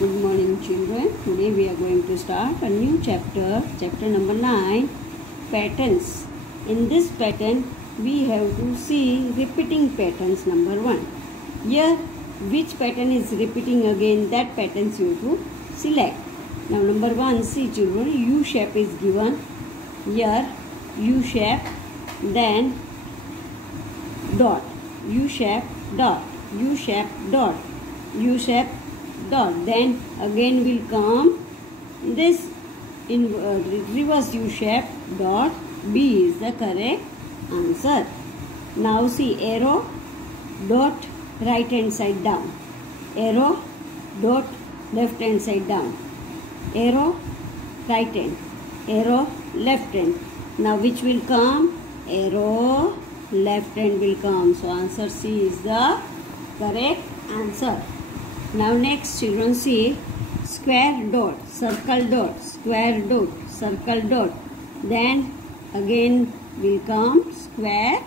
Good morning, children. Today we are going to start a new chapter, chapter number 9, patterns. In this pattern, we have to see repeating patterns number 1. Here, which pattern is repeating again, that patterns you have to select. Now, number 1, see children, U shape is given. Here, U shape, then dot, U shape, dot, U shape, dot, U shape, dot. Then again will come this in reverse U shape, dot. B is the correct answer. Now see arrow, dot, right hand side down, arrow, dot, left hand side down, arrow, right hand, arrow, left hand. Now which will come? Arrow, left hand will come. So answer C is the correct answer. Now next children see square dot, circle dot, square dot, circle dot. Then again will come square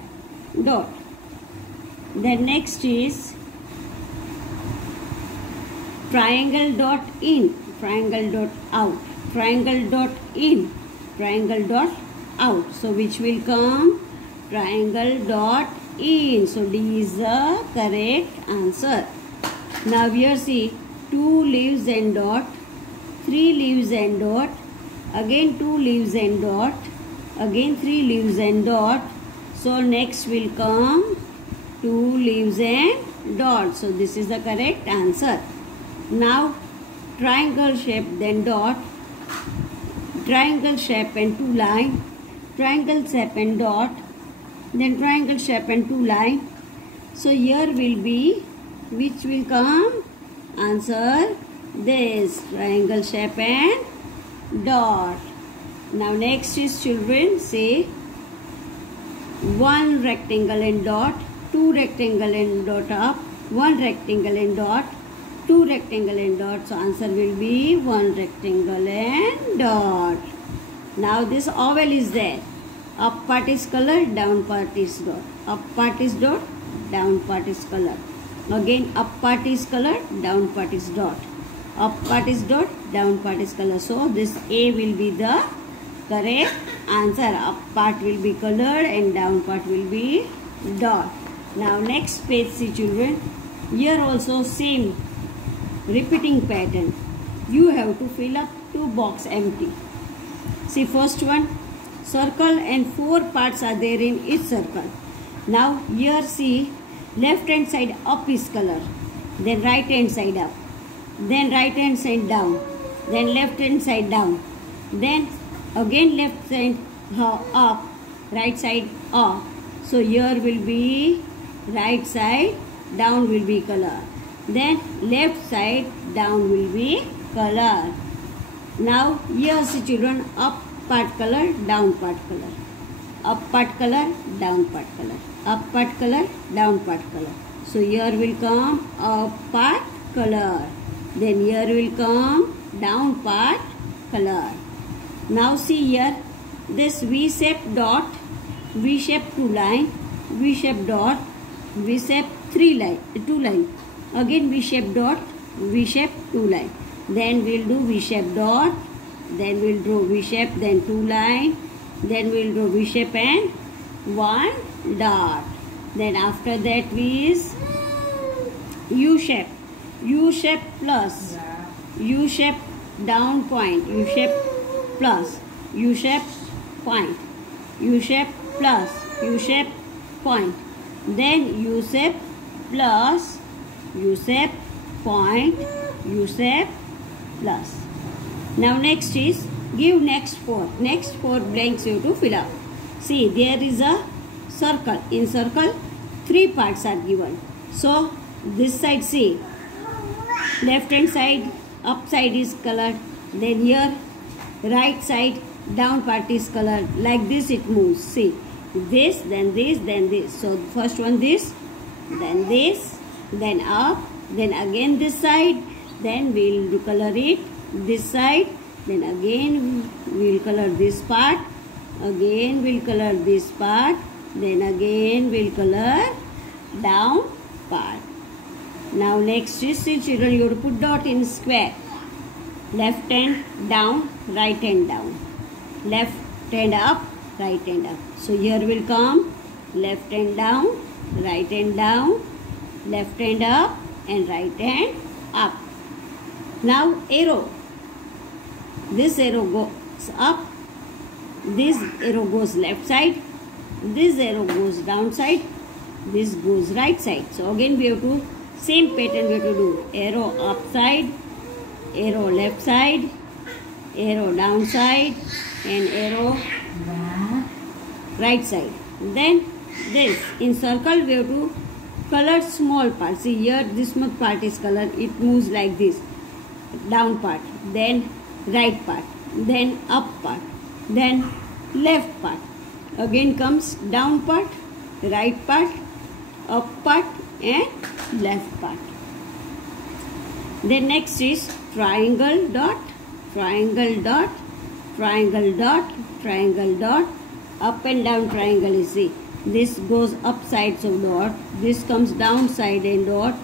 dot. Then next is triangle dot in, triangle dot out, triangle dot in, triangle dot out. So which will come? Triangle dot in. So D is the correct answer. Now here see 2 leaves and dot, 3 leaves and dot, again 2 leaves and dot, again 3 leaves and dot. So next will come 2 leaves and dot. So this is the correct answer. Now triangle shape, then dot, triangle shape and 2 line, triangle shape and dot, then triangle shape and 2 line. So here will be, which will come? Answer this, triangle shape and dot. Now next is children say 1 rectangle and dot, 2 rectangle and dot up, 1 rectangle and dot, 2 rectangle and dot. So answer will be 1 rectangle and dot. Now this oval is there. Up part is color, down part is dot. Up part is dot, down part is color. Again up part is color, down part is dot. Up part is dot, down part is color. So this A will be the correct answer. Up part will be colored and down part will be dot. Now next page see children. Here also same repeating pattern. You have to fill up 2 box empty. See first one, circle and 4 parts are there in each circle. Now here see left hand side up is color, then right hand side up, then right hand side down, then left hand side down, then again left side up, right side up. So here will be right side down will be color, then left side down will be color. Now here see children, up part color, down part color, up part color, down part color, up part color, down part color. So here will come up part color, then here will come down part color. Now see here this V shape dot, V shape 2 line, V shape dot, V shape 2 line, again V shape dot, V shape 2 line. Then we'll do V shape dot, then we'll draw V shape, then 2 line, then we'll draw V shape and 1 dot. Then after that is U shape, U shape plus, U shape down point, U shape plus, U shape point, U shape plus, U shape point, then U shape plus, U shape point, U shape plus. Now next is give next 4 blanks you have to fill up. See there is a circle, in circle 3 parts are given. So this side see left hand side up side is colored, then here right side down part is colored. Like this it moves. See this, then this, then this. So first one this, then up, then again this side, then we'll color it this side, then again we'll color this part, again we'll color this part, then again we'll color down part. Now next is, see children, you have to put dot in square. Left hand down, right hand down. Left hand up, right hand up. So here will come left hand down, right hand down, left hand up and right hand up. Now arrow. This arrow goes up. This arrow goes left side. This arrow goes down side. This goes right side. So again we have to, same pattern we have to do. Arrow up side, arrow left side, arrow down side and arrow right side. Then this, in circle we have to color small part. See here this much part is colored. It moves like this. Down part, then right part, then up part, then left part. Again comes down part, right part, up part and left part. Then next is triangle dot, triangle dot, triangle dot, triangle dot. Up and down triangle is, see, this goes up sides of dot, this comes down side and dot,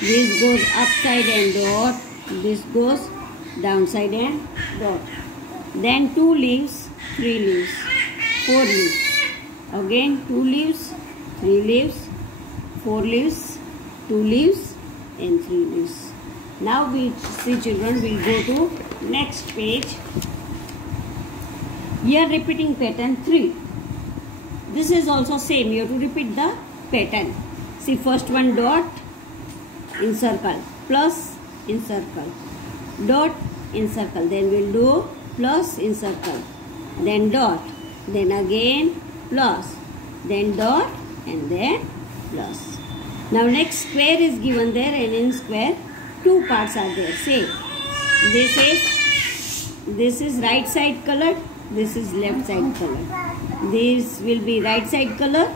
this goes up side and dot, this goes down side and dot. Then 2 leaves, 3 leaves, 4 leaves. Again 2 leaves, 3 leaves, 4 leaves, 2 leaves and 3 leaves. Now we see children, we will go to next page. Here repeating pattern 3. This is also same, you have to repeat the pattern. See first one dot in circle, plus in circle, dot in circle, then we'll do plus in circle, then dot, then again plus, then dot and then plus. Now next square is given there and in square 2 parts are there. Say this is right side colored, this is left side colored. This will be right side color,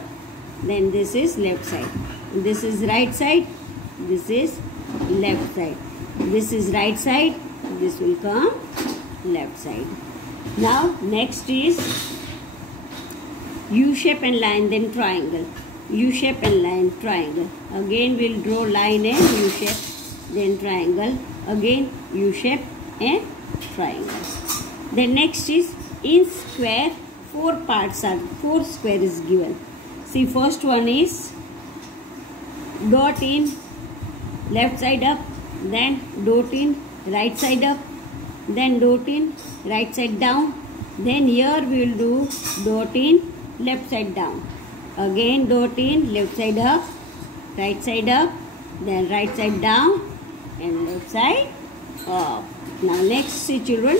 then this is left side. This is right side, this is left side. This is right side, this will come left side. Now next is U shape and line, then triangle. U shape and line, triangle. Again we'll draw line and U shape, then triangle. Again U shape and triangle. Then next is in square 4 parts are, 4 square is given. See first one is dot in left side up, then dot in right side up, then dot in right side down, then here we will do dot in left side down, again dot in left side up, right side up, then right side down and left side up. Now next see children,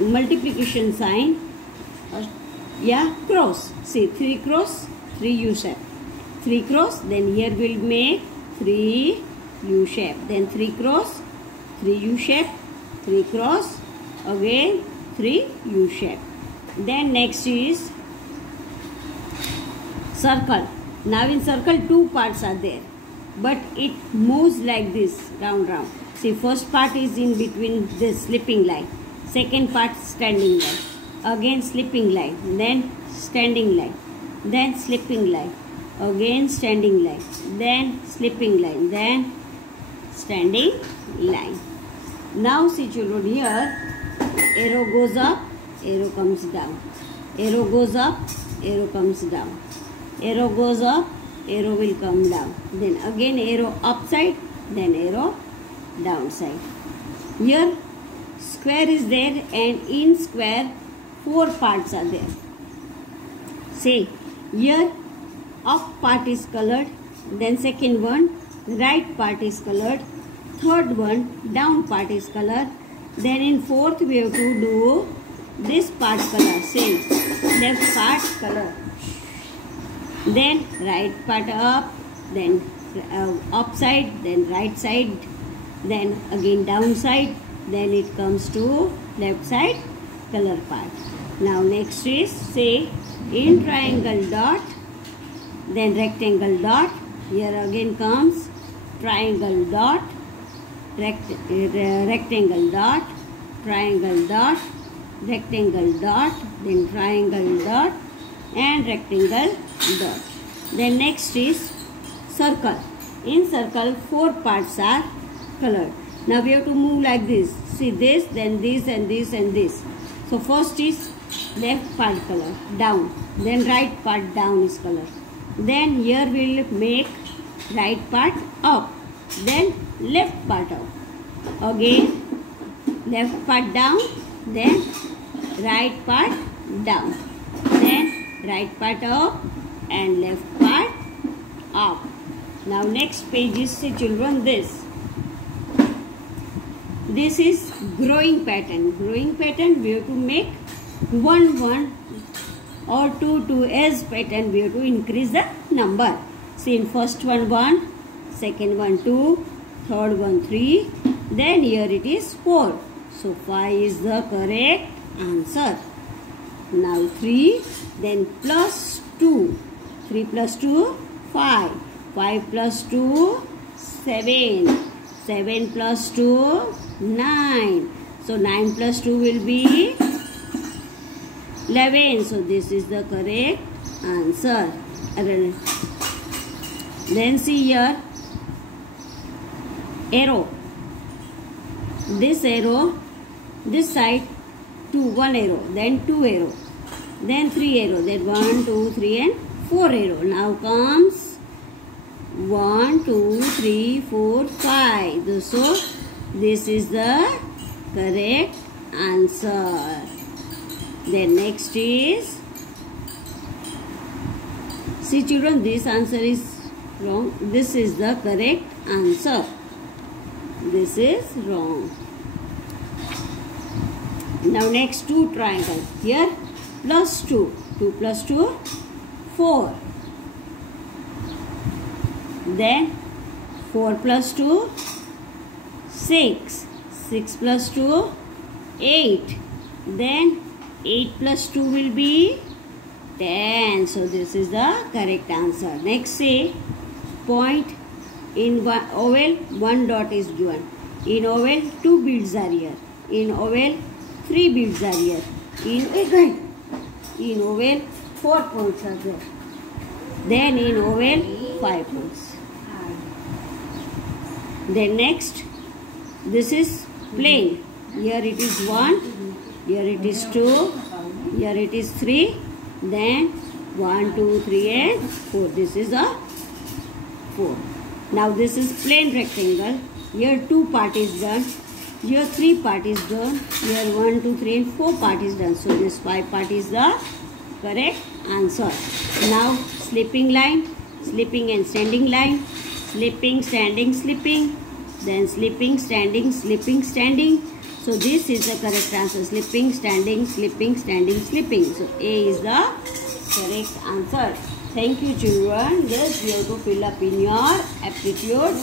multiplication sign, cross. See 3 cross, 3 U shape, 3 cross, then here we'll make 3 U shape, then 3 cross, 3 U shape, 3 cross, again 3 U shape. Then next is circle. Now in circle 2 parts are there, but it moves like this, round round. See first part is in between this slipping line, second part standing line, again slipping line, then standing line, then slipping line, again standing line, then slipping line, then standing line. Now see children, here arrow goes up, arrow comes down, arrow goes up, arrow comes down, arrow goes up, arrow will come down, then again arrow upside, then arrow downside. Here square is there and in square 4 parts are there. Say here up part is colored, then second one right part is colored, third one down part is colored, then in fourth we have to do this part color, same left part color, then right part up, then upside, then right side, then again downside, then it comes to left side color part. Now next is say in triangle dot, then rectangle dot. Here again comes triangle dot, rectangle dot, triangle dot, rectangle dot, then triangle dot and rectangle dot. Then next is circle. In circle, 4 parts are colored. Now we have to move like this. See this, then this and this and this. So first is left part color, down. Then right part down is color. Then here we will make right part up. Then left part up. Again left part down. Then right part down. Then right part up and left part up. Now next page is, see children, this. This is growing pattern. Growing pattern we have to make 1 1 or 2 2 as pattern. We have to increase the number. See, in first one 1, second one 2, third one 3. Then here it is 4. So 5 is the correct answer. Now 3, then plus 2. 3 plus 2, 5. 5 plus 2, 7. 7 plus 2, 9. So 9 plus 2 will be 11. So this is the correct answer. Then see here, arrow. This arrow, this side, 1 arrow, then 2 arrow, then 3 arrow, then 1, 2, 3 and 4 arrow. Now comes 1, 2, 3, 4, 5. So this is the correct answer. Then next is, see children, this answer is wrong. This is the correct answer. This is wrong. Now next 2 triangles. Here plus 2. 2 plus 2, 4. Then 4 plus 2, 6. 6 plus 2, 8. Then 8 plus 2 will be 10. So this is the correct answer. Next say, point in oval 1 dot is given. In oval 2 beads are here. In oval 3 beads are here. In oval 4 points are there. Then in oval 5 points. Then next, this is plain. Here it is 1, here it is 2, here it is 3, then 1, 2, 3 and 4. This is a 4. Now this is plain rectangle. Here 2 part is done. Here 3 part is done. Here 1, 2, 3 and 4 part is done. So this 5 part is the correct answer. Now slipping line, slipping and standing line, slipping, standing, slipping, then slipping, standing, slipping, standing. So this is the correct answer. Slipping, standing, slipping, standing, slipping. So A is the correct answer. Thank you children. Yes, you have to fill up in your aptitude.